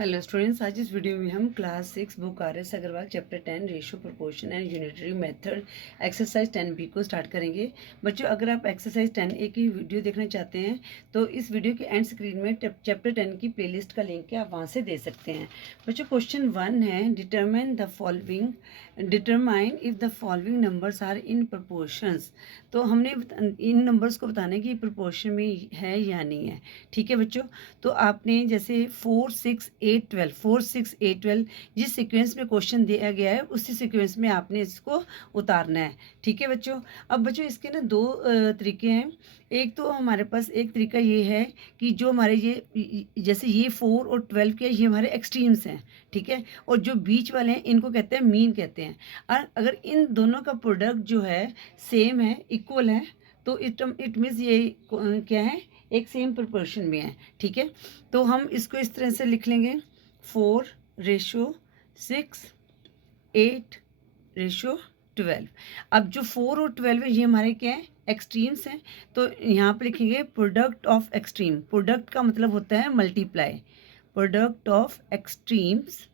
Hello students, आज इस video में हम class 6 book R S Agarwal chapter 10 ratio proportion and unitary method exercise 10 B को स्टार्ट करेंगे। बच्चों, अगर आप एक्सरसाइज 10 ए की वीडियो देखना चाहते हैं तो इस वीडियो के एंड स्क्रीन में चैप्टर 10 की प्लेलिस्ट का लिंक है, आप वहाँ से दे सकते हैं। बच्चों, क्वेश्चन 1 है determine if the following numbers are in proportions. तो हमने इन नंबर्स को बताना है कि प्रोपोर्शन में है या नहीं है। ठीक है बच्चों, तो आपने जैसे 4, 6, 8, 12 जिस सीक्वेंस में क्वेश्चन दिया गया है उसी सीक्वेंस में आपने इसको उतारना है। ठीक है बच्चों। अब बच्चों इसके ना दो तरीके हैं। एक तो हमारे पास एक तरीका ये है कि जो हमारे ये जैसे ये 4 और 12 के ये हमारे एक्सट्रीम्स हैं। ठीक है, और जो बीच वाले हैं इनको कहते हैं मीन कहते हैं। और अगर इन दोनों का प्रोडक्ट जो है सेम है, इक्वल है, तो इट मीन्स ये क्या है, एक सेम प्रोपोर्शन में है। ठीक है, तो हम इसको इस तरह से लिख लेंगे 4:6, 8:12। अब जो 4 और 12 है ये हमारे क्या है, एक्सट्रीम्स हैं। तो यहाँ पे लिखेंगे प्रोडक्ट ऑफ एक्सट्रीम। प्रोडक्ट का मतलब होता है मल्टीप्लाई, प्रोडक्ट ऑफ एक्सट्रीम्स।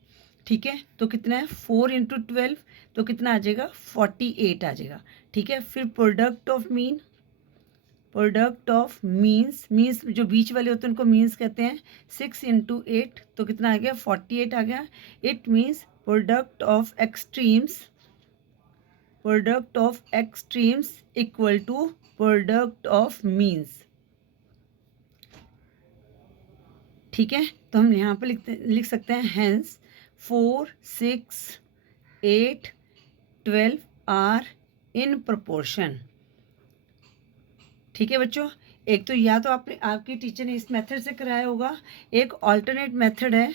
ठीक है, तो कितना है 4 × 12, तो कितना आ जाएगा 48 आ जाएगा। ठीक है, फिर product of mean, product of means जो बीच वाले होते हैं उनको मीन्स कहते हैं। 6 × 8, तो कितना आ गया 48 आ गया। It means product of extremes equal to product of means. ठीक है, तो हम यहाँ पर लिख सकते हैं हेंस 4, 6, 8, 12 आर इन प्रोपोर्शन। ठीक है बच्चों, एक तो या तो आपकी टीचर ने इस मेथड से कराया होगा, एक ऑल्टरनेट मेथड है।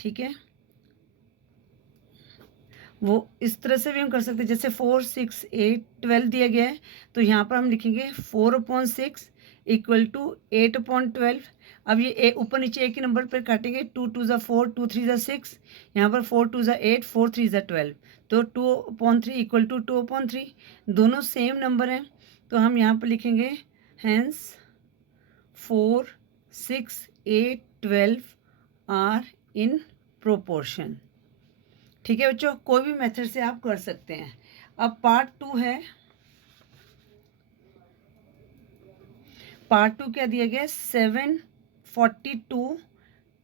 ठीक है, वो इस तरह से भी हम कर सकते हैं, जैसे 4, 6, 8, 12 दिया गया है, तो यहाँ पर हम लिखेंगे 4/6 इक्वल टू 8/12। अब ये ऊपर नीचे एक ही नंबर पर काटेंगे, 2 2 ज़ा 4, 2 3 ज़ा 6, यहाँ पर 4 2 ज़ा 8, 4 3 ज़ा 12, तो 2/3 इक्वल टू 2/3। दोनों सेम नंबर हैं, तो हम यहाँ पर लिखेंगे हेंस 4, 6, 8, 12 आर इन प्रोपोर्शन। ठीक है बच्चों, कोई भी मेथड से आप कर सकते हैं। अब पार्ट 2 है। पार्ट 2 क्या दिया गया है, 7, 42,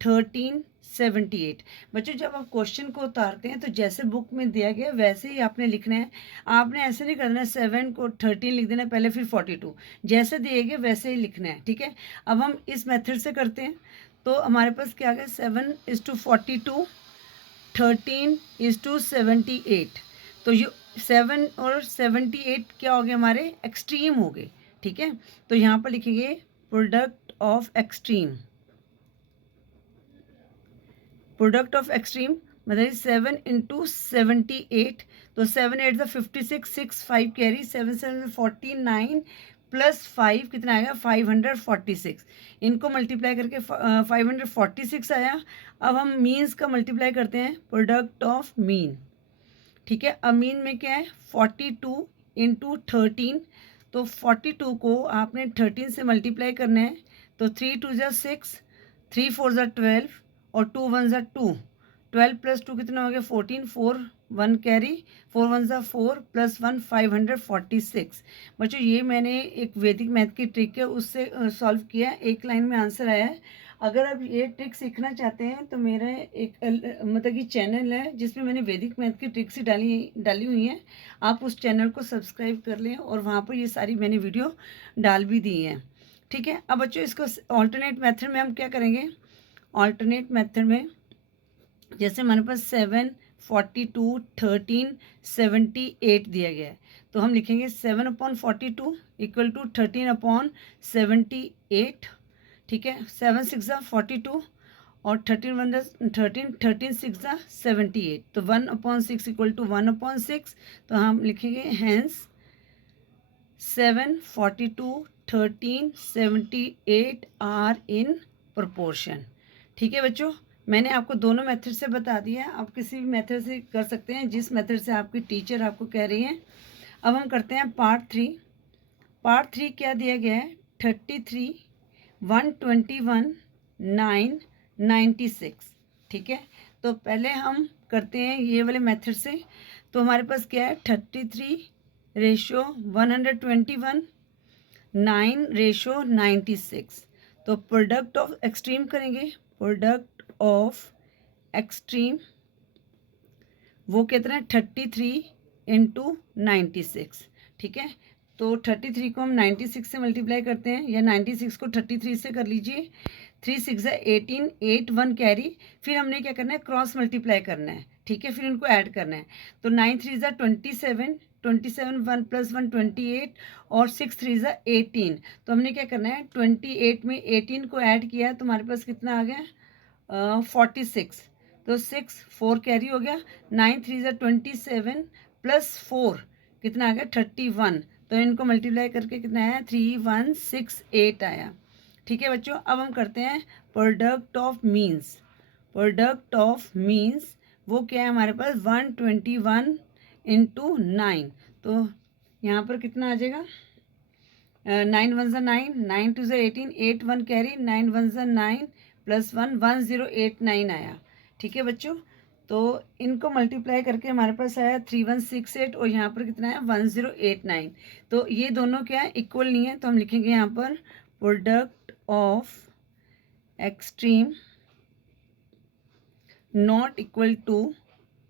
13, 78। बच्चों, जब आप क्वेश्चन को उतारते हैं तो जैसे बुक में दिया गया वैसे ही आपने लिखना है। आपने ऐसे नहीं करना है 7 को 13 लिख देना पहले फिर 42, जैसे दिए गए वैसे ही लिखना है। ठीक है, अब हम इस मेथड से करते हैं, तो हमारे पास क्या आ गया 7:42, 13:78। तो ये 7 और 78 क्या हो गए, हमारे एक्सट्रीम हो गए। ठीक है, तो यहाँ पर लिखेंगे product of extreme. Product of extreme मतलब 7 × 78, तो 7 8 56, 6 5 कैरी, 7 7 49 प्लस 5 कितना आएगा 546। इनको मल्टीप्लाई करके 546 आया। अब हम मीन्स का मल्टीप्लाई करते हैं, प्रोडक्ट ऑफ मीन। ठीक है, अब मीन में क्या है 42 × 13, तो 42 को आपने 13 से मल्टीप्लाई करना है, तो 3 2 ज़ा 6, 3 4 ज़ा 12 और 2 1 ज़ा 2, 12 + 2 कितना हो गया 14, 4 1 कैरी, 4 1 ज़ा 4 + 1 546। बच्चों, ये मैंने एक वैदिक मैथ की ट्रिक है उससे सॉल्व किया, एक लाइन में आंसर आया है। अगर आप ये ट्रिक सीखना चाहते हैं तो मेरा एक मतलब कि चैनल है जिसमें मैंने वैदिक मैथ की ट्रिक्स ही डाली हुई हैं। आप उस चैनल को सब्सक्राइब कर लें और वहाँ पर ये सारी मैंने वीडियो डाल भी दी हैं। ठीक है, अब बच्चों इसको ऑल्टरनेट मेथड में हम क्या करेंगे। ऑल्टरनेट मेथड में जैसे हमारे पास 7, 42, 13, 78 दिया गया है, तो हम लिखेंगे 7/42 इक्वल टू 13/78। ठीक है, 7 6 ज़ा 42 और 13 6 ज़ा 78, तो 1/6 इक्वल टू 1/6। तो हम लिखेंगे हेंस 7, 42, 13, 78 आर इन प्रोपोर्शन। ठीक है बच्चों, मैंने आपको दोनों मेथड से बता दिया है, आप किसी भी मेथड से कर सकते हैं जिस मेथड से आपकी टीचर आपको कह रही हैं। अब हम करते हैं पार्ट 3। पार्ट 3 क्या दिया गया है 33, 121, 9, 96। ठीक है, तो पहले हम करते हैं ये वाले मेथड से। तो हमारे पास क्या है, 33:121, 9:96। तो प्रोडक्ट ऑफ एक्सट्रीम करेंगे, प्रोडक्ट ऑफ एक्सट्रीम वो कितना है, 33 × 96। ठीक है, तो 33 को हम 96 से मल्टीप्लाई करते हैं, या 96 को 33 से कर लीजिए। 3 6 18, 8 1 कैरी। फिर हमने क्या करना है, क्रॉस मल्टीप्लाई करना है। ठीक है, फिर इनको ऐड करना है। तो 9 3 27, 27 1 + 1 28, और 6 3 18। तो हमने क्या करना है, 28 में 18 को ऐड किया तो हमारे पास कितना आ गया, 46। तो 6 4 कैरी हो गया। 9 3 27 + 4 कितना आ गया, 31। तो इनको मल्टीप्लाई करके कितना आया, 3168 आया। ठीक है बच्चों, अब हम करते हैं product of means. Product of means वो क्या है हमारे पास, 121 × 9। तो यहाँ पर कितना आ जाएगा, 9 1 9, 9 2 18, 8 1 कैरी, 9 1 9 + 1 1089 आया। ठीक है बच्चों, तो इनको मल्टीप्लाई करके हमारे पास आया 3168, और यहाँ पर कितना है, 1089। तो ये दोनों क्या है, इक्वल नहीं है, तो हम लिखेंगे यहाँ पर product of extreme not equal to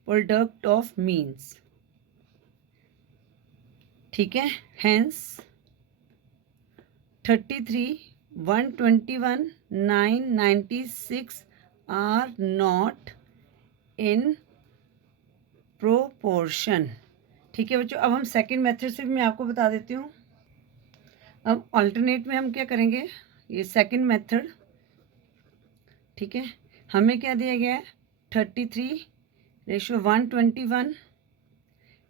product of means. ठीक है, hence 33 121 996 are not in proportion. ठीक है बच्चों, अब हम सेकंड मेथड से भी मैं आपको बता देती हूँ। अब अल्टरनेट में हम क्या करेंगे, ये सेकंड मेथड। ठीक है, हमें क्या दिया गया है, 33:121,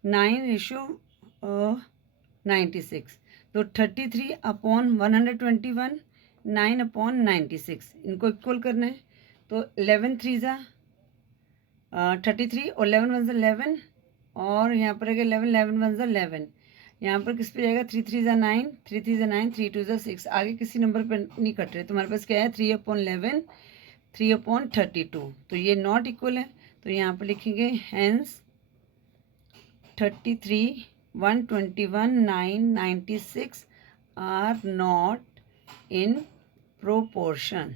9:96। तो 33/121, 9/96 इनको इक्वल करना है। तो 11 3 33, और 11 1 11, और यहाँ पर आएगा 11 11 1 11। यहाँ पर किस पे जाएगा, 3 3 9, 3 3 9, 3 2 6। आगे किसी नंबर पर नहीं कट रहे, तो हमारे पास क्या है, 3/11, 3/32। तो ये नॉट इक्वल है, तो यहाँ पर लिखेंगे hence 33 121 996 are not in proportion.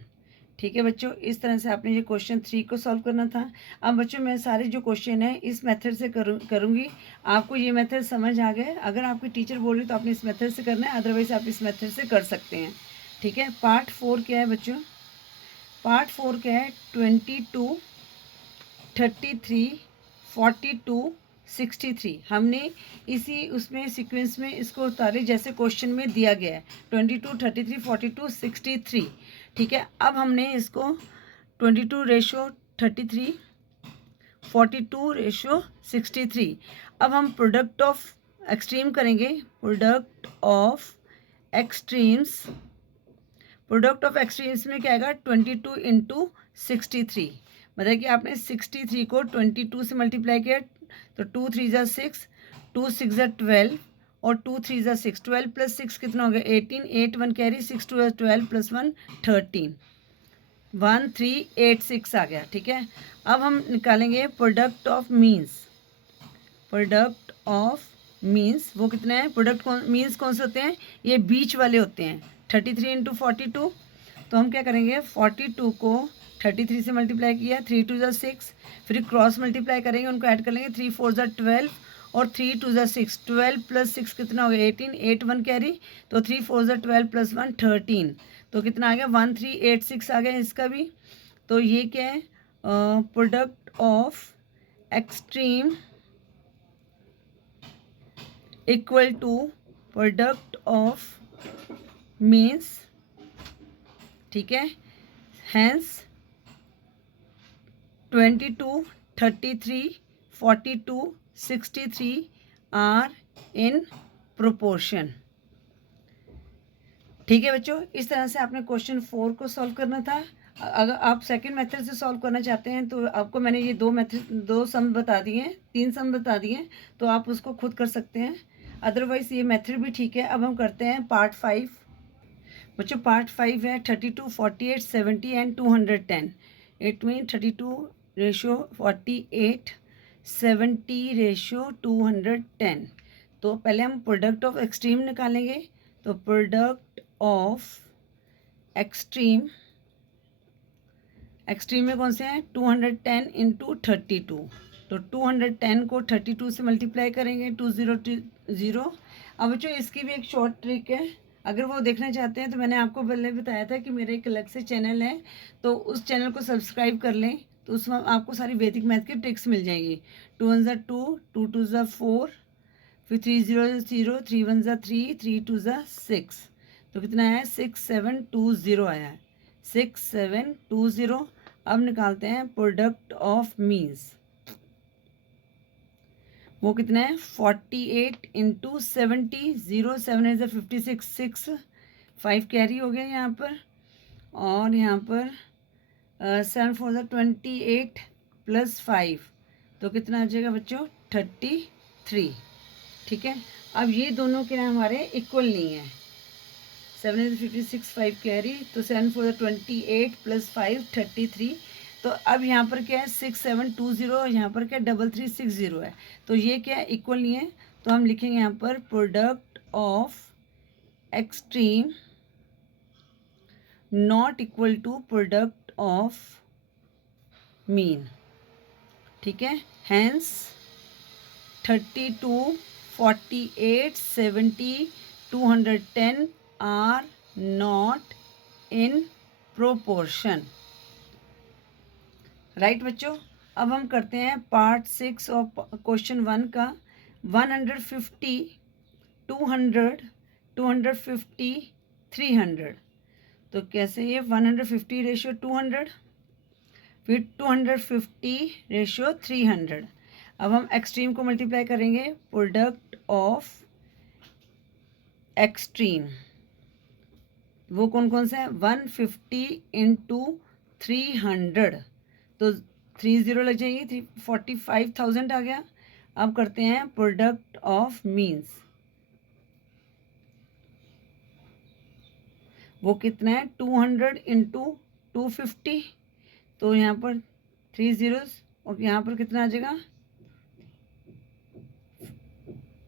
ठीक है बच्चों, इस तरह से आपने ये क्वेश्चन 3 को सॉल्व करना था। अब बच्चों मैं सारे जो क्वेश्चन है इस मेथड से करूँगी। आपको ये मेथड समझ आ गए, अगर आपकी टीचर बोल रही तो आपने इस मेथड से करना है, अदरवाइज आप इस मेथड से कर सकते हैं। ठीक है, पार्ट 4 क्या है बच्चों, पार्ट 4 क्या है, 22 33 42 63। हमने इसी उसमें सीक्वेंस में इसको उतारे जैसे क्वेश्चन में दिया गया है, 22 33 42 63। ठीक है, अब हमने इसको 22:33, 42:63। अब हम प्रोडक्ट ऑफ एक्सट्रीम करेंगे, product of extremes. Product of extremes में क्या आएगा, 22 × 63। मतलब कि आपने 63 को 22 से मल्टीप्लाई किया, तो 2 3 6, 2 6 12, और 2 3 6, 12 + 6 कितना हो गया, 18, 8 1 कैरी, 6 2 12 + 1 13, 1386 आ गया। ठीक है, अब हम निकालेंगे product of means. Product of means वो कितना है, प्रोडक्ट मीन्स कौन से होते हैं, ये बीच वाले होते हैं, 33 × 42। तो हम क्या करेंगे, 42 को 33 से मल्टीप्लाई किया, 3 2 6, फिर क्रॉस मल्टीप्लाई करेंगे, उनको ऐड कर लेंगे, 3 4 12, और 3 2 6, 12 + 6 कितना हो गया, 18, 8 1 कैरी, तो 3 4 12 + 1 13। तो कितना आ गया, 1386 आ गया इसका भी। तो ये क्या है, product of extreme equal to product of means. ठीक है, हेंस 22 33 42 63 आर इन प्रोपोर्शन। ठीक है बच्चों, इस तरह से आपने क्वेश्चन 4 को सॉल्व करना था। अगर आप सेकंड मेथड से सॉल्व करना चाहते हैं तो आपको मैंने ये दो सम बता दिए हैं, 3 सम बता दिए हैं, तो आप उसको खुद कर सकते हैं, अदरवाइज ये मेथड भी ठीक है। अब हम करते हैं पार्ट 5। बच्चों पार्ट 5 है 32 48 70 एंड 210। It mean 32:48, 70:210। तो पहले हम प्रोडक्ट ऑफ एक्सट्रीम निकालेंगे। तो प्रोडक्ट ऑफ एक्सट्रीम में कौन से हैं 210 इंटू 32। तो 210 को 32 से मल्टीप्लाई करेंगे 2020। अब बच्चों इसकी भी एक शॉर्ट ट्रिक है, अगर वो देखना चाहते हैं तो मैंने आपको पहले बताया था कि मेरा एक अलग से चैनल है, तो उस चैनल को सब्सक्राइब कर लें, तो उसमें आपको सारी वैदिक मैथ की ट्रिक्स मिल जाएंगी। 2 1 ज़ा 2, 2 2 ज़ा 4, फिर 3 0 0, 3 1 ज़ा 3, 3 2 ज़ा 6। तो कितना आया 6720 आया है 6720। अब निकालते हैं प्रोडक्ट ऑफ मीन्स। वो कितना है 48 इंटू 70, 0 7 8 56, 6 5 कैरी हो गया यहाँ पर। और यहाँ पर 7 4 28 प्लस 5, तो कितना आ जाएगा बच्चों 33। ठीक है, अब ये दोनों क्या हमारे इक्वल नहीं है। 7 8 56 5 कैरी, तो 7 4 28 प्लस 5 33। तो अब यहाँ पर क्या है 6720 और यहाँ पर क्या 3360 है, तो ये क्या है इक्वल नहीं है। तो हम लिखेंगे यहाँ पर product of extreme not equal to product of mean. ठीक है, hence 32 48 70 210 are not in proportion. Right बच्चों, अब हम करते हैं पार्ट 6 और क्वेश्चन 1 का। 150 200 250 300। तो कैसे ये 150 रेशियो 200, फिर 250 रेशियो 300। अब हम एक्सट्रीम को मल्टीप्लाई करेंगे। प्रोडक्ट ऑफ एक्सट्रीम वो कौन कौन से हैं 150 इंटू 300, तो 30 लग जाएगी 45,000 आ गया। अब करते हैं प्रोडक्ट ऑफ मीन्स। वो कितना है 200 इंटू 250, तो यहाँ पर 3 zeros और यहाँ पर कितना आ जाएगा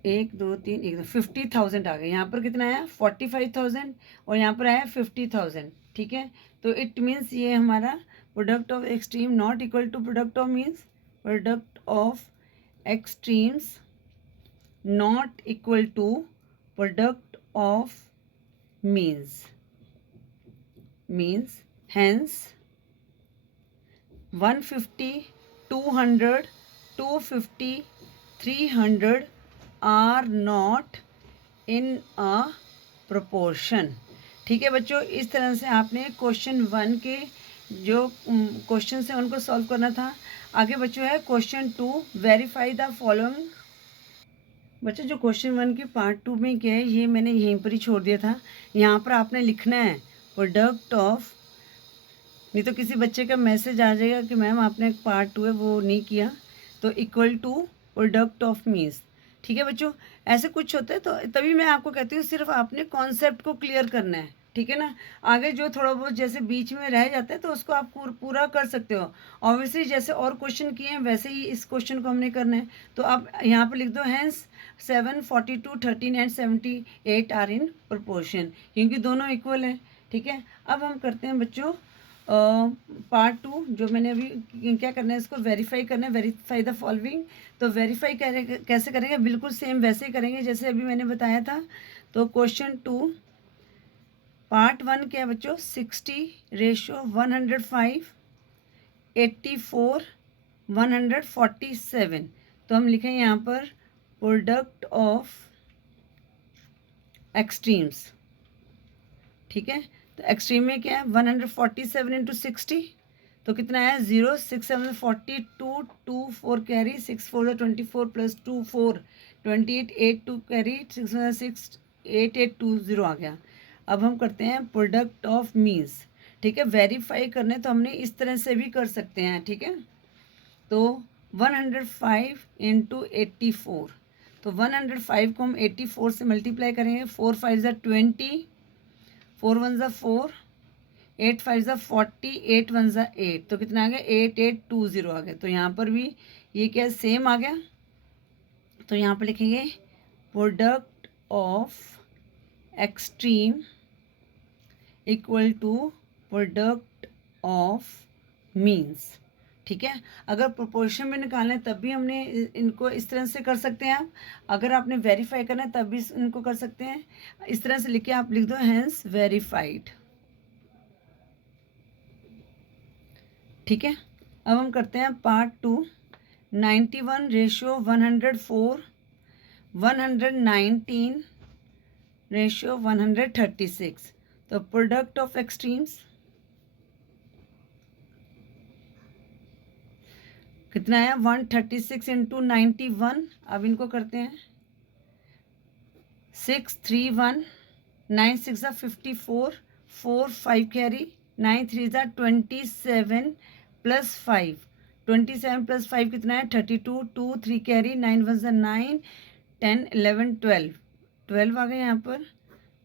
1 2 3 1 50,000 आ गया। यहाँ पर कितना आया 45,000 और यहाँ पर आया 50,000। ठीक है, तो इट मीन्स ये हमारा product of extreme not equal to product of means. Product of extremes not equal to product of means hence 150 200 250 300 are not in a proportion। ठीक है बच्चों, इस तरह से आपने क्वेश्चन 1 के जो क्वेश्चन है उनको सॉल्व करना था। आगे बच्चों है क्वेश्चन 2, वेरीफाई द फॉलोइंग। बच्चों जो क्वेश्चन 1 के पार्ट 2 में क्या है ये मैंने यहीं पर ही छोड़ दिया था। यहाँ पर आपने लिखना है प्रोडक्ट ऑफ, नहीं तो किसी बच्चे का मैसेज आ जाएगा कि मैम आपने पार्ट 2 है वो नहीं किया, तो equal to product of means. ठीक है बच्चों, ऐसे कुछ होता है, तो तभी मैं आपको कहती हूँ सिर्फ आपने कॉन्सेप्ट को क्लियर करना है। ठीक है ना, आगे जो थोड़ा बहुत जैसे बीच में रह जाता है तो उसको आप पूरा कर सकते हो। ऑब्वियसली जैसे और क्वेश्चन किए हैं वैसे ही इस क्वेश्चन को हमने करना है। तो आप यहाँ पर लिख दो hence 7 42 13 and 78 are in proportion, क्योंकि दोनों इक्वल है। ठीक है, अब हम करते हैं बच्चों पार्ट 2। जो मैंने अभी क्या करना है इसको वेरीफाई करना है, वेरीफाई द फॉलोइंग। तो वेरीफाई कैसे करेंगे, बिल्कुल सेम वैसे ही करेंगे जैसे अभी मैंने बताया था। तो क्वेश्चन 2 पार्ट 1 क्या है बच्चों 60 रेशियो 105 84 147। तो हम लिखें यहाँ पर प्रोडक्ट ऑफ एक्सट्रीम्स। ठीक है, तो एक्सट्रीम में क्या है 147 इंटू 60, तो कितना है 0 6 7 42 2 4 कैरी 6 4 24 प्लस 2 4 28 8 2 कैरी 6 6 8 8 2 0 आ गया। अब हम करते हैं प्रोडक्ट ऑफ मीन्स। ठीक है, वेरीफाई करने तो हमने इस तरह से भी कर सकते हैं। ठीक है, तो 105 इंटू 84, तो 105 को हम 84 से मल्टीप्लाई करेंगे। 4 5 ज़ा 20, 4 1 ज़ा 4, 8 5 ज़ा 40, 8 1 ज़ा 8, तो कितना आ गया 8820 आ गया। तो यहाँ पर भी ये क्या सेम आ गया, तो यहाँ पर लिखेंगे product of extreme equal to product of means. ठीक है, अगर प्रोपोर्शन में निकालना है तब भी हमने इनको इस तरह से कर सकते हैं आप, अगर आपने वेरीफाई करना है तब भी इनको कर सकते हैं। इस तरह से लिख के आप लिख दो हैंस वेरीफाइड। ठीक है, अब हम करते हैं पार्ट 2। 91 ratio 104, 119 ratio 136। तो प्रोडक्ट ऑफ एक्सट्रीम्स कितना है 136 इंटू 91। अब इनको करते हैं 6 3 1, 9 6 ज़ा 54, 4 5 कैरी, 9 3 ज़ा 27 प्लस 5, 27 प्लस 5 कितना है 32, 2 3 कैरी, 9 1 ज़ा 9, 10 11 12, 12 आ गए यहाँ पर।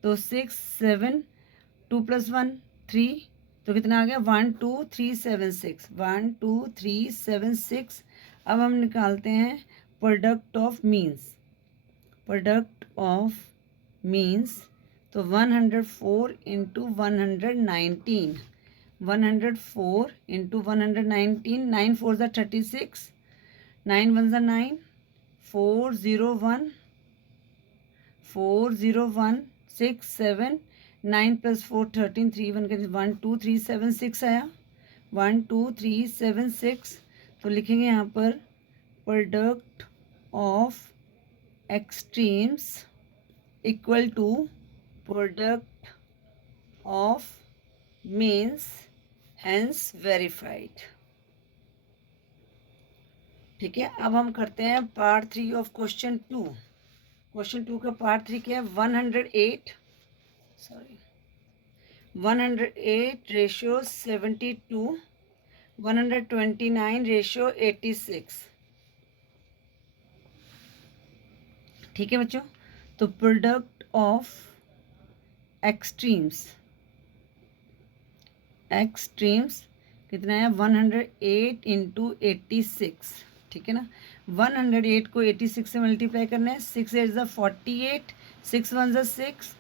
तो 6 7, 2 प्लस 1 3, तो कितना आ गया 1 2 3 7 6, 1 2 3 7 6। अब हम निकालते हैं product of means. Product of means तो 104 इंटू 119, 104 इंटू 119, 9 4 ज़ा 36, 9 1 ज़ा 9, 4 0 1, 4 0 1 6 7, 9 प्लस 4 13, 3 1 के 1 2 3 7 6 आया, 1 2 3 7 6। तो लिखेंगे यहाँ पर product of extremes equal to product of means hence verified. ठीक है, अब हम करते हैं पार्ट 3 ऑफ क्वेश्चन 2। क्वेश्चन 2 का पार्ट 3 क्या है 108 रेशियो 72, 129 रेशियो 86। ठीक है बच्चों, तो प्रोडक्ट ऑफ एक्सट्रीम्स कितना है 108 इंटू 86। ठीक है ना, 108 को 86 से मल्टीप्लाई करना है। 6 8 ज़ा 48, 6 1 ज़ा 6,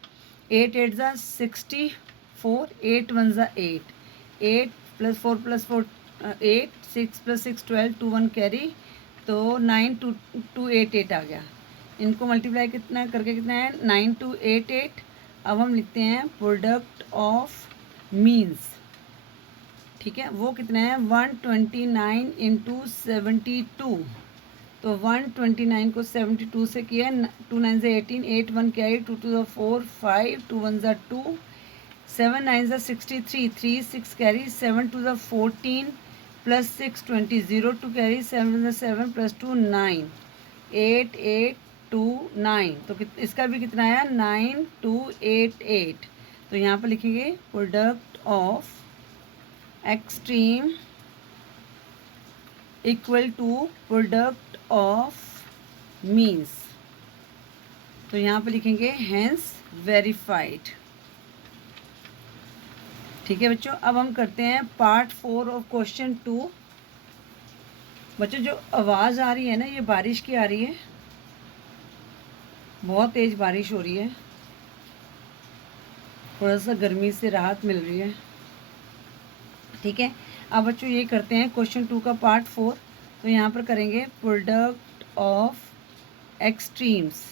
8 8 ज़ा 64, 8 1 ज़ा 8, 8 प्लस 4 प्लस 4 8, 6 प्लस 6 12, 2 1 कैरी, तो 9 2 2 8 8 आ गया। इनको मल्टीप्लाई कितना करके कितना है 9 2 8 8। अब हम लिखते हैं प्रोडक्ट ऑफ मीन्स। ठीक है, वो कितना है 129 इंटू 72। तो 129 को 72 से किया, 2 9 ज़ा 18, 8 1 कैरी, 2 2 ज़ा 4 5, 2 1 ज़ा 2, 7 9 ज़ा 63, 3 6 कैरी, 7 2 ज़ा 14 प्लस 6 20, 0 2 कैरी, 7 ज़ा 7 प्लस 2 9, 8 8 2 9। तो इसका भी कितना आया 9 2 8 8। तो यहाँ पर लिखेंगे product of extreme equal to product of means. तो यहाँ पर लिखेंगे हैंस वेरीफाइड। ठीक है बच्चों, अब हम करते हैं पार्ट 4 ऑफ क्वेश्चन 2। बच्चों जो आवाज़ आ रही है ना, ये बारिश की आ रही है, बहुत तेज़ बारिश हो रही है, थोड़ा सा गर्मी से राहत मिल रही है। ठीक है, अब बच्चों ये करते हैं क्वेश्चन 2 का पार्ट 4। तो यहाँ पर करेंगे प्रोडक्ट ऑफ एक्सट्रीम्स।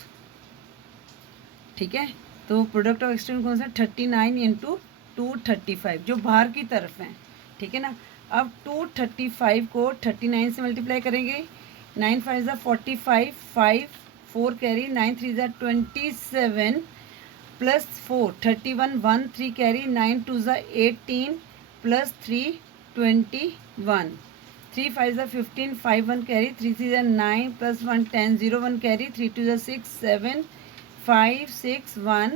ठीक है, तो प्रोडक्ट ऑफ एक्सट्रीम कौन सा 39 इंटू 235 जो बाहर की तरफ है। ठीक है ना, अब 235 को 39 से मल्टीप्लाई करेंगे। 9 5 ज़ा 45, 5 4 कैरी, 9 3 ज़ा 27 प्लस 4 31, 1 3 कैरी, 9 2 ज़ा 18 प्लस 3 21, 3 5 ज़ा 15, 5 1 कैरी, 3 3 ज़ा 9 प्लस 1 10, 0 1 कैरी, 3 2 ज़ा 6 7 5 6 1,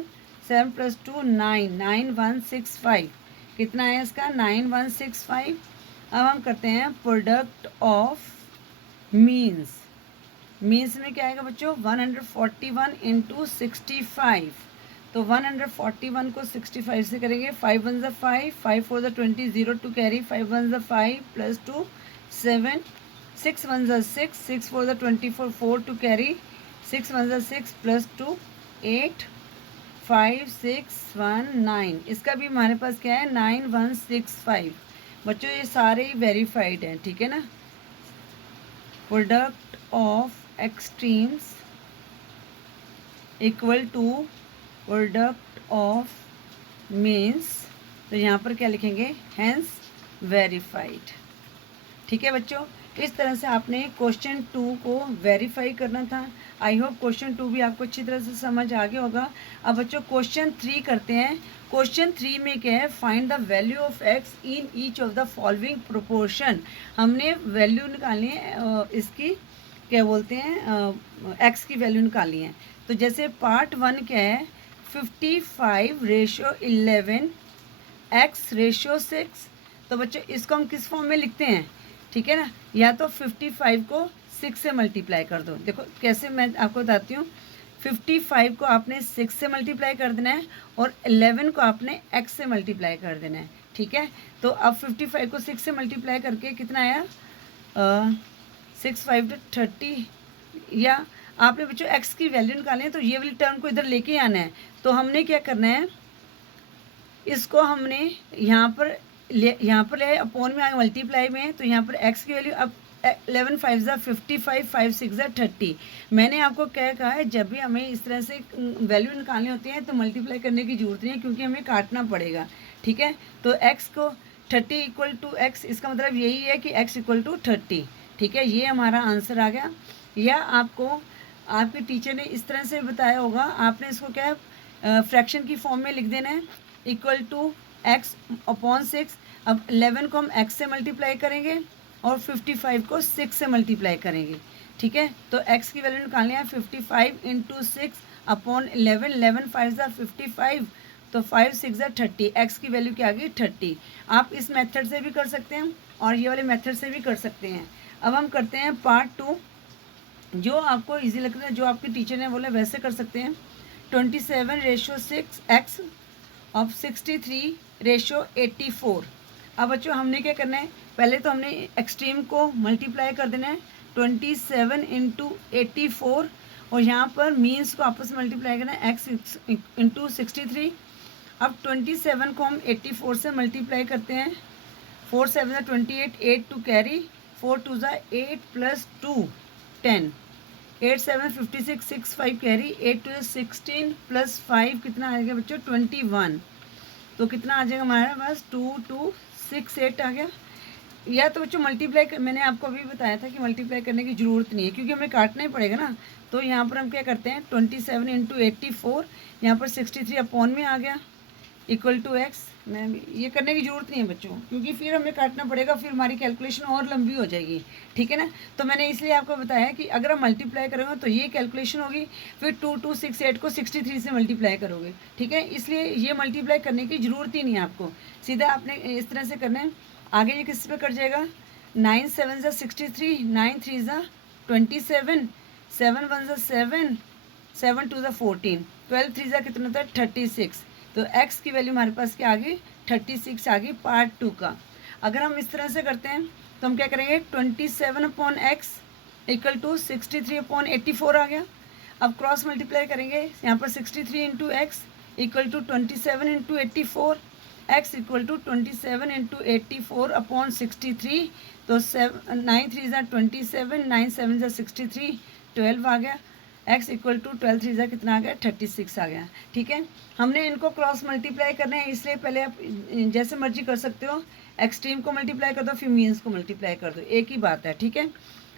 7 प्लस 2 9, 9 1 6 5। कितना है इसका 9 1 6 5। अब हम करते हैं प्रोडक्ट ऑफ मीन्स। मीन्स में क्या आएगा बच्चों 141 इंटू 65। तो 141 को 65 से करेंगे, 5 1 ज़ा 5, 5 4 ज़ा 20, 0 टू कैरी, 5 1 ज़ा 5 प्लस 2 7, 6 1 ज़ा 6, 6 4 ज़ा 24, 4 टू कैरी, 6 1 ज़ा 6 प्लस 2 8, 5 6 1 9। इसका भी हमारे पास क्या है 9165। बच्चों ये सारे ही वेरीफाइड हैं, ठीक है ना। Product of extremes equal to product of means, तो यहाँ पर क्या लिखेंगे, हैंस वेरीफाइड। ठीक है बच्चों, इस तरह से आपने क्वेश्चन 2 को वेरीफाई करना था। आई होप क्वेश्चन 2 भी आपको अच्छी तरह से समझ आ गया होगा। अब बच्चों क्वेश्चन 3 करते हैं। क्वेश्चन 3 में क्या है, find the value of x in each of the following proportion. हमने वैल्यू निकालनी है इसकी, क्या बोलते हैं, एक्स की वैल्यू निकालनी है। तो जैसे पार्ट 1 क्या है, 55/11 एक्स रेशियो 6। तो बच्चों इसको हम किस फॉर्म में लिखते हैं, ठीक है ना, या तो 55 को 6 से मल्टीप्लाई कर दो। देखो कैसे, मैं आपको बताती हूँ। 55 को आपने 6 से मल्टीप्लाई कर देना है और 11 को आपने x से मल्टीप्लाई कर देना है, ठीक है। तो अब 55 को 6 से मल्टीप्लाई करके कितना आया, 6 5 30, या आपने बच्चों x की वैल्यू निकालनी है तो ये वाली टर्म को इधर लेके आना है। तो हमने क्या करना है, इसको हमने यहाँ पर ले अपॉन में आगे मल्टीप्लाई में, तो यहाँ पर x की वैल्यू अब 11 5 ज़ा 55, 5 6 ज़ा 30। मैंने आपको क्या कहा है, जब भी हमें इस तरह से वैल्यू निकालनी होती है तो मल्टीप्लाई करने की जरूरत नहीं है, क्योंकि हमें काटना पड़ेगा, ठीक है। तो x को 30 इक्वल टू x, इसका मतलब यही है कि x इक्वल टू 30, ठीक है। ये हमारा आंसर आ गया। या आपको आपके टीचर ने इस तरह से बताया होगा, आपने इसको क्या है फ्रैक्शन की फॉर्म में लिख देना है, इक्वल टू x अपॉन 6। अब 11 को हम x से मल्टीप्लाई करेंगे और 55 को 6 से मल्टीप्लाई करेंगे, ठीक है। तो x की वैल्यू निकालनी है 55 इंटू 6 अपॉन 11, 11 5 ज़ा 55, तो 5 6 ज़ा 30, x की वैल्यू क्या आ गई 30। आप इस मेथड से भी कर सकते हैं और ये वाले मेथड से भी कर सकते हैं। अब हम करते हैं पार्ट 2, जो आपको ईजी लगता है, जो आपके टीचर ने बोला वैसे कर सकते हैं। 27/6 x ऑफ 63/84। अब बच्चों हमने क्या करना है, पहले तो हमने एक्सट्रीम को मल्टीप्लाई कर देना है 27 इंटू 84, और यहाँ पर मीन्स को आपस में मल्टीप्लाई करना है x इंटू 63। अब 27 को हम 84 से मल्टीप्लाई करते हैं, 4 7 ज़ा 28, 8 टू कैरी, 4 2 ज़ा 8 प्लस 2 10, 8 7 56, 6 5 कैरी, 8 2 16 प्लस 5 कितना आएगा बच्चों 21। तो कितना आ जाएगा हमारे पास 2 2 6 8 आ गया। या तो बच्चों मल्टीप्लाई मैंने आपको अभी बताया था कि मल्टीप्लाई करने की ज़रूरत नहीं है, क्योंकि हमें काटना ही पड़ेगा ना। तो यहाँ पर हम क्या करते हैं 27 इंटू 84, यहाँ पर 63 अपॉन में आ गया, इक्वल टू एक्स। मैं ये करने की ज़रूरत नहीं है बच्चों, क्योंकि फिर हमें काटना पड़ेगा, फिर हमारी कैलकुलेशन और लंबी हो जाएगी, ठीक है ना। तो मैंने इसलिए आपको बताया कि अगर हम मल्टीप्लाई करेंगे तो ये कैलकुलेशन होगी, फिर 2 2 6 8 को 63 से मल्टीप्लाई करोगे, ठीक है। इसलिए ये मल्टीप्लाई करने की ज़रूरत ही नहीं है आपको, सीधा आपने इस तरह से करना है। आगे ये किस पे कट जाएगा, 9 7 ज़ा 63, 9 3 ज़ा 27, 7 1 ज़ा 7, 7 2 ज़ा 14, 12 3 ज़ा कितना होता है 36। तो x की वैल्यू हमारे पास क्या आ गई 36 आ गई पार्ट 2 का। अगर हम इस तरह से करते हैं तो हम क्या करेंगे 27 upon x equal to 63 upon 84 आ गया। अब क्रॉस मल्टीप्लाई करेंगे, यहाँ पर 63 into x equal to 27 into 84, x equal to 27 into 84 upon 63। तो 9 3 ज़ा 27, 9 7 ज़ा 63, 12 आ गया। x इक्वल टू 12 3 ज़ा कितना आ गया 36 आ गया, ठीक है। हमने इनको क्रॉस मल्टीप्लाई करना है, इसलिए पहले आप जैसे मर्जी कर सकते हो, एक्सट्रीम को मल्टीप्लाई कर दो फिर मीन्स को मल्टीप्लाई कर दो, एक ही बात है, ठीक है।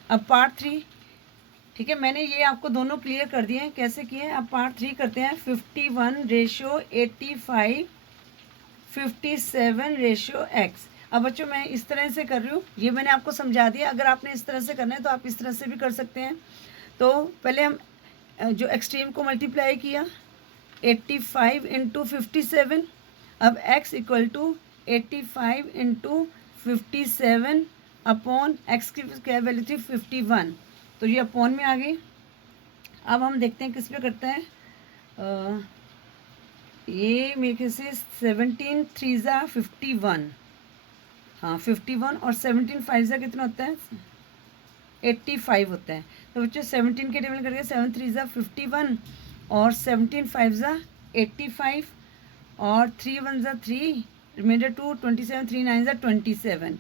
अब पार्ट 3, ठीक है, मैंने ये आपको दोनों क्लियर कर दिए हैं कैसे किए हैं। अब पार्ट 3 करते हैं। 51/85, 57/x। अब बच्चों मैं इस तरह से कर रही हूँ, ये मैंने आपको समझा दिया। अगर आपने इस तरह से करना है तो आप इस तरह से भी कर सकते हैं। तो पहले हम जो एक्सट्रीम को मल्टीप्लाई किया 85 इंटू 57, अब x equal to 85 into 57 upon x की क्या वैल्यू थी 51, तो ये अपॉन में आ गई। अब हम देखते हैं किस पे करते हैं, ये मेरे ख्याल से 17 3 ज़ा 51, हाँ 51, और 17 5 ज़ा कितना होता है 85 होता है। तो बच्चों 17 के टेबल करके 7 3 ज़ा 51 और 17 5 ज़ा 85 और 3 1 ज़ा 3, रिमाइंडर 2, 27, 3 9 ज़ा 27।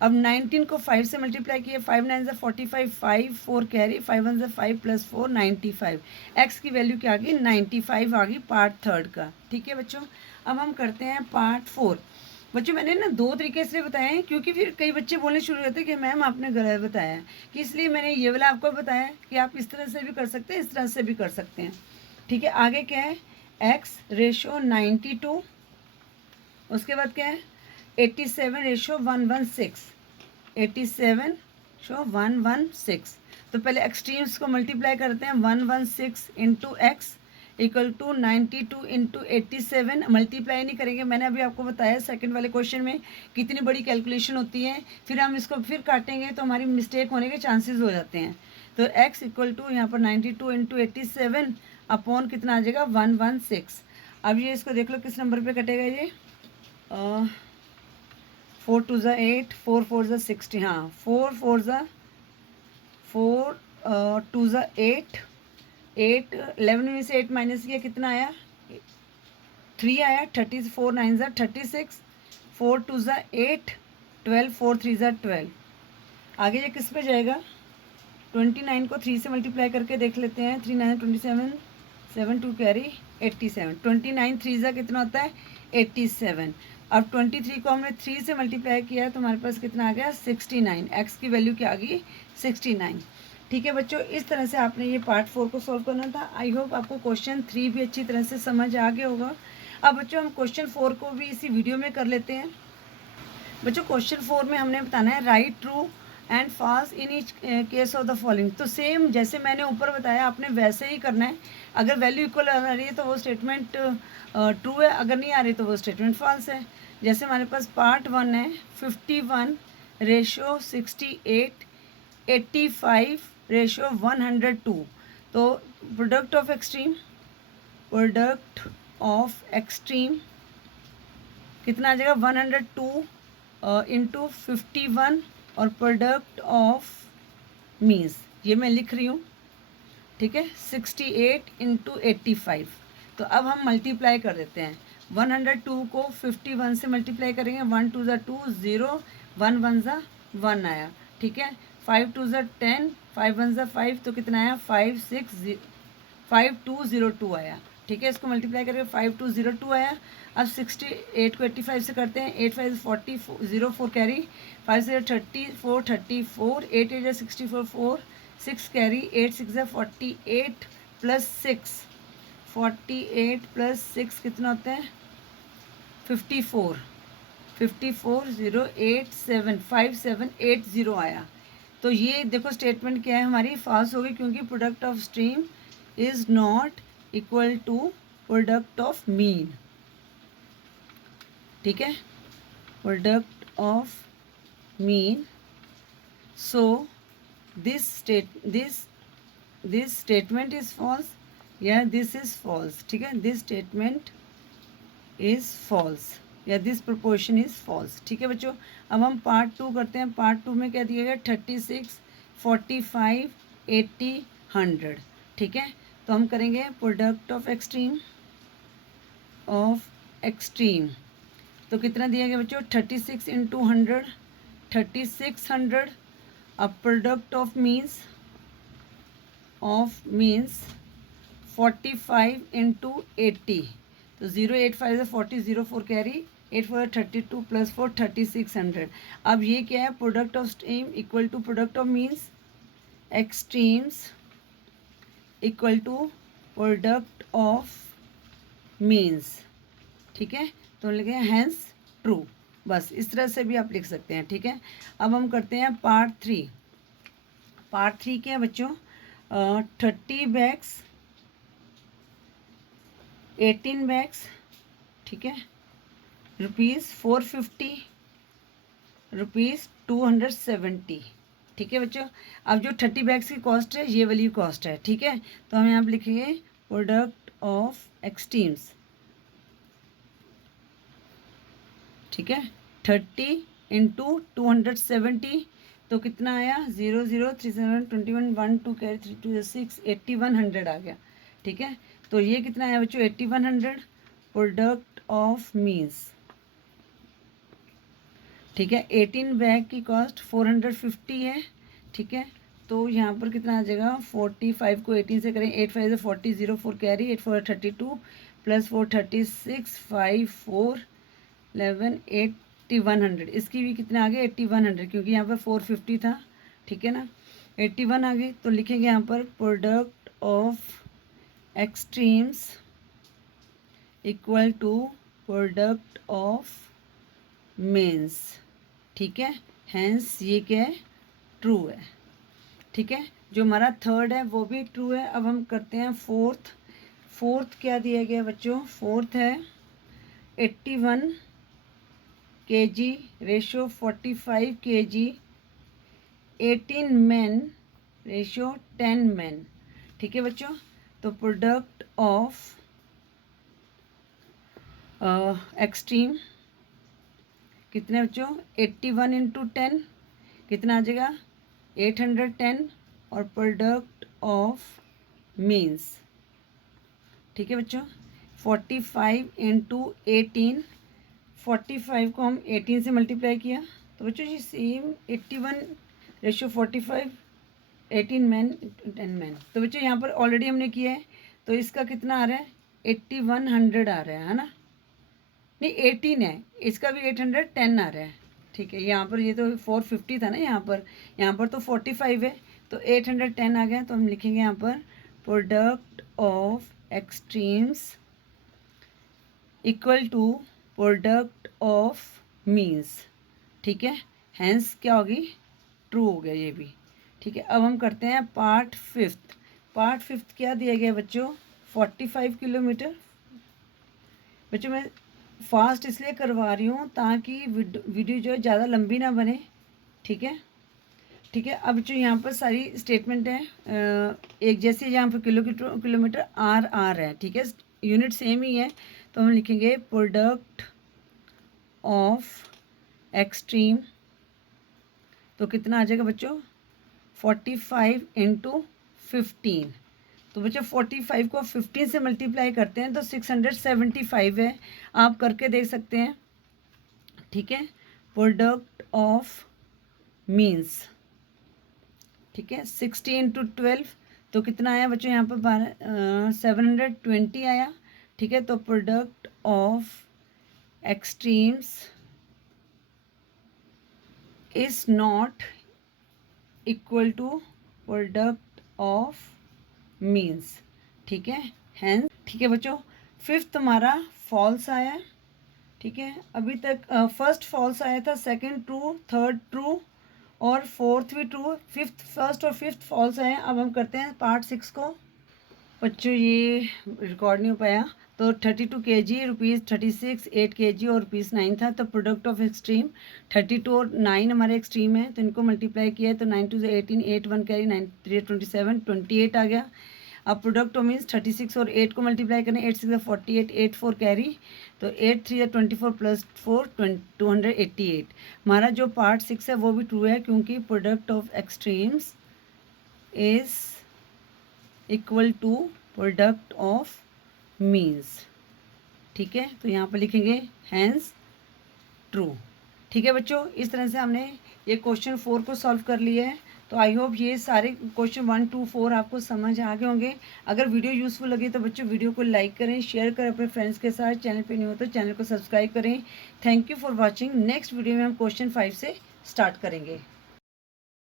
अब 19 को 5 से मल्टीप्लाई किए, 5 9 ज़ा 45, 5 4 कैरी, 5 1 ज़ा 5 प्लस 4 95। एक्स की वैल्यू क्या आ गई 95 आ गई पार्ट थर्ड का। ठीक है बच्चों, अब हम करते हैं पार्ट फोर। बच्चों मैंने ना दो तरीके से बताए हैं, क्योंकि फिर कई बच्चे बोलने शुरू होते हैं कि मैम आपने गलत बताया है, कि इसलिए मैंने ये वाला आपको बताया कि आप इस तरह से भी कर सकते हैं, इस तरह से भी कर सकते हैं। ठीक है, आगे क्या है, एक्स रेशो 92, उसके बाद क्या है 87 रेशो 116, 87 शो 116। तो पहले एक्सट्रीम्स को मल्टीप्लाई करते हैं, 116 into x equal to 92 into 87। Multiply नहीं करेंगे, मैंने अभी आपको बताया सेकंड वाले क्वेश्चन में कितनी बड़ी कैलकुलेशन होती है, फिर हम इसको फिर काटेंगे तो हमारी मिस्टेक होने के चांसेस हो जाते हैं। तो x इक्वल टू यहाँ पर 92 इंटू 87 अपॉन कितना आ जाएगा 116। अब ये इसको देख लो किस नंबर पे कटेगा ये, 4 2 ज़ा 8, 4 4 ज़ा 60, हाँ 4 4 ज़ा 4 2 ज़ा 8, 8 11 में से 8 माइनस किया कितना आया 3 आया, 34 9 ज़ा 36, 4 2 ज़ा 8, 12 4 3 ज़ा 12। आगे ये किस पे जाएगा, 29 को 3 से मल्टीप्लाई करके देख लेते हैं, 3 9 27, 7 2 कैरी 87, 29 3 ज़ा कितना होता है 87। अब 23 को हमने 3 से मल्टीप्लाई किया तो हमारे पास कितना आ गया 69। एक्स की वैल्यू क्या आ गई 69। ठीक है बच्चों, इस तरह से आपने ये पार्ट 4 को सॉल्व करना था। आई होप आपको क्वेश्चन 3 भी अच्छी तरह से समझ आ गया होगा। अब बच्चों हम क्वेश्चन 4 को भी इसी वीडियो में कर लेते हैं। बच्चों क्वेश्चन 4 में हमने बताना है right true and falls in each case of the following. तो सेम जैसे मैंने ऊपर बताया आपने वैसे ही करना है। अगर वैल्यू इक्वल आ रही है तो वो स्टेटमेंट ट्रू है, अगर नहीं आ रही तो वो स्टेटमेंट फॉल्स है। जैसे हमारे पास पार्ट 1 है 51 रेशो 68, 85 रेशो 102। तो product of extreme, product of extreme कितना आ जाएगा 102 इंटू 51 और प्रोडक्ट ऑफ मीन्स ये मैं लिख रही हूँ। ठीक है, 68 इंटू 85। तो अब हम मल्टीप्लाई कर देते हैं, 102 को 51 से मल्टीप्लाई करेंगे, 1 2 ज़ा 2 0, 1 1 ज़ा 1 आया। ठीक है, 5 2 ज़ा 10, 5 1 ज़ा 5, तो कितना आया 5202 आया। ठीक है, इसको मल्टीप्लाई करके 5202 आया। अब 68 को 85 से करते हैं, 8 5 40, 04 कैरी, 5 0 34, 34, 8 8 64, 4 6 कैरी, 8 6 48 प्लस 6, 48 प्लस 6 कितना होता है 54, 54 0 8 7 5 7 8 0 आया। तो ये देखो स्टेटमेंट क्या है हमारी फॉल्स हो गई, क्योंकि product of extreme is not equal to product of mean. ठीक है, product of mean, so this statement is false या दिस इज फॉल्स। ठीक है, दिस स्टेटमेंट इज फॉल्स या दिस प्रोपोर्शन इज फॉल्स। ठीक है बच्चों, अब हम पार्ट 2 करते हैं। पार्ट 2 में क्या दिया गया 36 45 80 100। ठीक है, तो हम करेंगे प्रोडक्ट ऑफ एक्सट्रीम, तो कितना दिया गया बच्चों 36 इंटू 100, 3600। अब प्रोडक्ट ऑफ मीन्स 45 इंटू 80, तो 0 8 5 40, 0 4 कैरी, 8 4 32 प्लस 4 3600। अब ये क्या है product of extreme equal to product of means, extremes equal to product of means. ठीक है, तो लिखे हैंस ट्रू, बस इस तरह से भी आप लिख सकते हैं। ठीक है, अब हम करते हैं पार्ट 3। पार्ट 3 क्या है बच्चों 30 बैग्स 18 बैग्स। ठीक है, ₹450, ₹270। ठीक है बच्चों, अब जो 30 बैग्स की कॉस्ट है ये वाली कॉस्ट है। ठीक है, तो हम यहाँ पर लिखेंगे प्रोडक्ट ऑफ एक्सट्रीम्स ठीक है। 30 इंटू 270 तो कितना आया 0 0 3 7 21 1 2 कैरी 3 2 6 8100 आ गया। ठीक है, तो ये कितना आया बच्चों 8100 प्रोडक्ट ऑफ मीन्स। ठीक है, 18 बैग की कॉस्ट 450 है। ठीक है, तो यहाँ पर कितना आ जाएगा 45 को 18 से करें 8 5 40 0 4 कैरी 8 4 32 प्लस 4 36 5 4 11 8100। इसकी भी कितना आ गया 8100 क्योंकि यहाँ पर 450 था। ठीक है ना, 81 आ गई तो लिखेंगे यहाँ पर product of extremes equal to product of means. ठीक है, हैंस ये क्या है ट्रू है। ठीक है, जो हमारा थर्ड है वो भी ट्रू है। अब हम करते हैं फोर्थ। फोर्थ क्या दिया गया बच्चों, फोर्थ है 81 kg ratio 45 kg 18 men ratio 10 men। ठीक है बच्चों, तो प्रोडक्ट ऑफ एक्सट्रीम कितने बच्चों 81 इंटू 10 कितना आ जाएगा 810 और प्रोडक्ट ऑफ मीन्स। ठीक है बच्चों, 45 इंटू 18 45 को हम 18 से मल्टीप्लाई किया तो बच्चों ये सेम 81 रेशो 45 18 मैन 10 मैन। तो बच्चों यहाँ पर ऑलरेडी हमने किया है तो इसका कितना आ रहा है 8100 आ रहा है ना, नहीं 18 है, इसका भी 810 आ रहा है। ठीक है, यहाँ पर ये तो 450 था ना, यहाँ पर तो 45 है तो 810 आ गया। तो हम लिखेंगे यहाँ पर product of extremes equal to product of means. ठीक है, हैंस क्या होगी ट्रू हो गया ये भी। ठीक है, अब हम करते हैं पार्ट फिफ्थ। पार्ट फिफ्थ क्या दिया गया बच्चों 45 किलोमीटर। बच्चों मैं फास्ट इसलिए करवा रही हूँ ताकि वीडियो जो है ज़्यादा लंबी ना बने। ठीक है, ठीक है। अब जो यहाँ पर सारी स्टेटमेंट है एक जैसे यहाँ पर किलोमीटर आर है। ठीक है, यूनिट सेम ही है तो हम लिखेंगे प्रोडक्ट ऑफ एक्सट्रीम तो कितना आ जाएगा बच्चों 45 इंटू 15। तो बच्चों 45 को 15 से मल्टीप्लाई करते हैं तो 675 है, आप करके देख सकते हैं। ठीक है, प्रोडक्ट ऑफ मीन्स। ठीक है, 60 इंटू 12 तो कितना आया बच्चों यहाँ पर 720 आया। ठीक है, तो product of extremes is not equal to product of means. ठीक है, हैंस। ठीक है बच्चों, फिफ्थ हमारा फॉल्स आया। ठीक है, अभी तक फर्स्ट फॉल्स आया था, सेकंड ट्रू, थर्ड ट्रू और फोर्थ भी ट्रू, फिफ्थ फर्स्ट और फिफ्थ फॉल्स आए। अब हम करते हैं पार्ट 6 को। बच्चों ये रिकॉर्ड नहीं हो पाया तो 32 kg ₹36 8 kg और ₹9 था। तो प्रोडक्ट ऑफ एक्सट्रीम 32 और 9 हमारे एक्सट्रीम है तो इनको मल्टीप्लाई किया तो 9 2 18 8 1 कैरी 9 3 27 28 आ गया। अब प्रोडक्ट ऑफ मीन्स 36 और 8 को मल्टीप्लाई करें 8 6 48 8 4 कैरी तो 8 3 24 प्लस 4 288। हमारा जो पार्ट 6 है वो भी ट्रू है क्योंकि product of extremes is equal to product of means. ठीक है, तो यहाँ पर लिखेंगे हैंस ट्रू। ठीक है बच्चों, इस तरह से हमने ये क्वेश्चन 4 को सॉल्व कर लिया है। तो आई होप ये सारे क्वेश्चन 1 2 4 आपको समझ आ गए होंगे। अगर वीडियो यूज़फुल लगे तो बच्चों वीडियो को लाइक करें, शेयर करें अपने फ्रेंड्स के साथ। चैनल पे नहीं हो तो चैनल को सब्सक्राइब करें। Thank you for watching. Next video में हम क्वेश्चन 5 से स्टार्ट करेंगे।